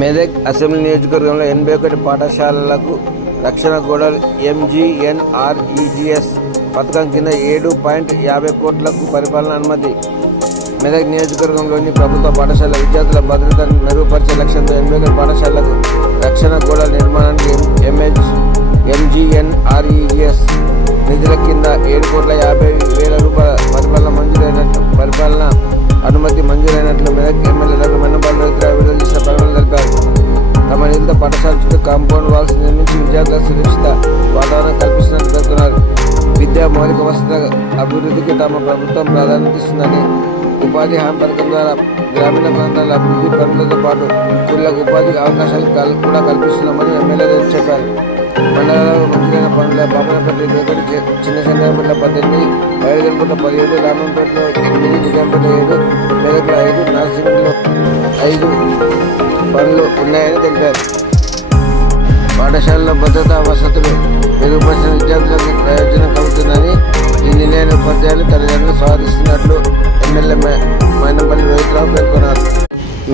Medak assembly నియోజకవర్గంలో 81 పాఠశాలలకు రక్షణ గోడలు ఎంజీఎన్ఆర్ఈజీఎస్ పథకం కింద 7.50 కోట్లకు పరిపాలన అనుమతి. మెదక్ నియోజకవర్గంలోని ప్రభుత్వ పాఠశాల విద్యార్థుల భద్రతను మెరుగుపరిచే లక్ష్యంతో 81 పాఠశాలలకు రక్షణ గోడల నిర్మాణానికి ఎంజీఎన్ఆర్ఈజీఎస్ నిధుల కింద 7,50,00,000 పరిపాలన అనుమతి మంజూరైనట్లు మెదక్ ఎమ్మెల్యే డాక్టర్ మన్నెంపల్లి రవిరావు విడుదల చేసిన ప్రకటనలో తెలిపారు. తమ నిధులతో పాఠశాల చుట్టూ కాంపౌండ్ వాల్స్ నిర్మించి విద్యార్థులకు సురక్షిత వాతావరణం కల్పిస్తున్నట్లు పేర్కొన్నారు. విద్యా మౌలిక వసతుల అభివృద్ధికి తమ ప్రభుత్వం ప్రాధాన్యత ఇస్తుందని, ఉపాధి హామీ పథకం ద్వారా గ్రామీణ ప్రాంతాల అభివృద్ధి పనులతో పాటు స్కూళ్లకు ఉపాధి అవకాశాలు కూడా కల్పిస్తున్నామని ఎమ్మెల్యే చెప్పారు. మండలాల్లో మంత్రులైన పనుల బాపనపల్లి 1, చిన్న శంకరంపేట 18, వైరగంపేట 17, రామంపేటలో 8, నిజాంపేట 7, మెదక్లో 5, నార్సింగ్లో 5 పనులు ఉన్నాయని తెలిపారు. పాఠశాలలో భద్రతా వసతులు మెరుగుపరిచిన విద్యార్థులకు ప్రయోజనం కలుగుతుందని, ఈ నిర్ణయాన్ని ఉపాధ్యాయులు తల్లిదండ్రులు స్వాగతిస్తున్నట్లు ఎమ్మెల్యే మన్నెంపల్లి రవిరావు పేర్కొన్నారు.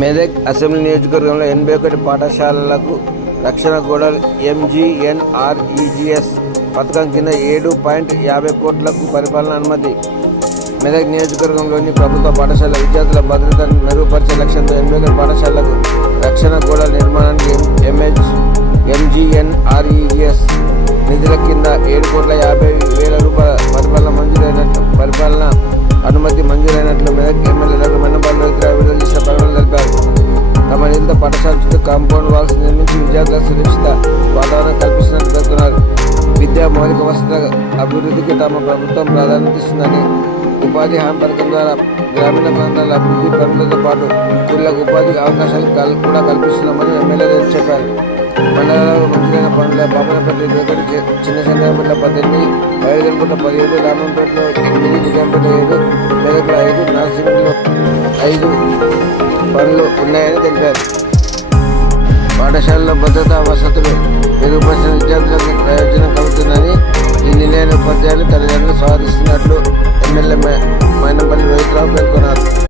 మెదక్ అసెంబ్లీ నియోజకవర్గంలో 81 పాఠశాలలకు రక్షణ గోడలు ఎంజీఎన్ఆర్ఈజీఎస్ పథకం కింద 7.50 కోట్లకు పరిపాలన అనుమతి. మెదక్ నియోజకవర్గంలోని ప్రభుత్వ పాఠశాల విద్యార్థుల భద్రతను మెరుగుపరిచే లక్ష్యంతో 81 పాఠశాలలకు రక్షణ గోడల నిర్మాణానికి ఎంజీఎన్ఆర్ఈజీఎస్ నిధుల కింద 7,50,00,000 పరిపాలన అనుమతి మంజూరైనట్లు మెదక్ ఎమ్మెల్యే డాక్టర్ మన్నెంపల్లి రవిరావు విడుదల చేసిన ప్రకటనలో తెలిపారు. తమ నిధులతో పాఠశాల చుట్టూ కాంపౌండ్ వాల్స్ నిర్మించి విద్యార్థులకు సురక్షిత వాతావరణం కల్పిస్తున్నట్లు పేర్కొన్నారు. విద్యా మౌలిక వసతుల అభివృద్ధికి తమ ప్రభుత్వం ప్రాధాన్యత ఇస్తుందని, ఉపాధి హామీ పథకం ద్వారా గ్రామీణ ప్రాంతాల అభివృద్ధి పనులతో పాటు స్కూళ్లకు ఉపాధి అవకాశాలు కూడా కల్పిస్తున్నామని ఎమ్మెల్యే చెప్పారు. మండలాల్లో మంత్రులైన పనుల బాపనపల్లి 1, చిన్న శంకరంపేట 18, వైరగంపేట 17, రామంపేటలో 8, నిజాంపేట 7, మెదక్లో 5, నార్సింగ్లో 5 పనులు ఉన్నాయని తెలిపారు. పాఠశాలలో భద్రతా వసతులు మెరుగుపరిచిన విద్యార్థులకు ప్రయోజనం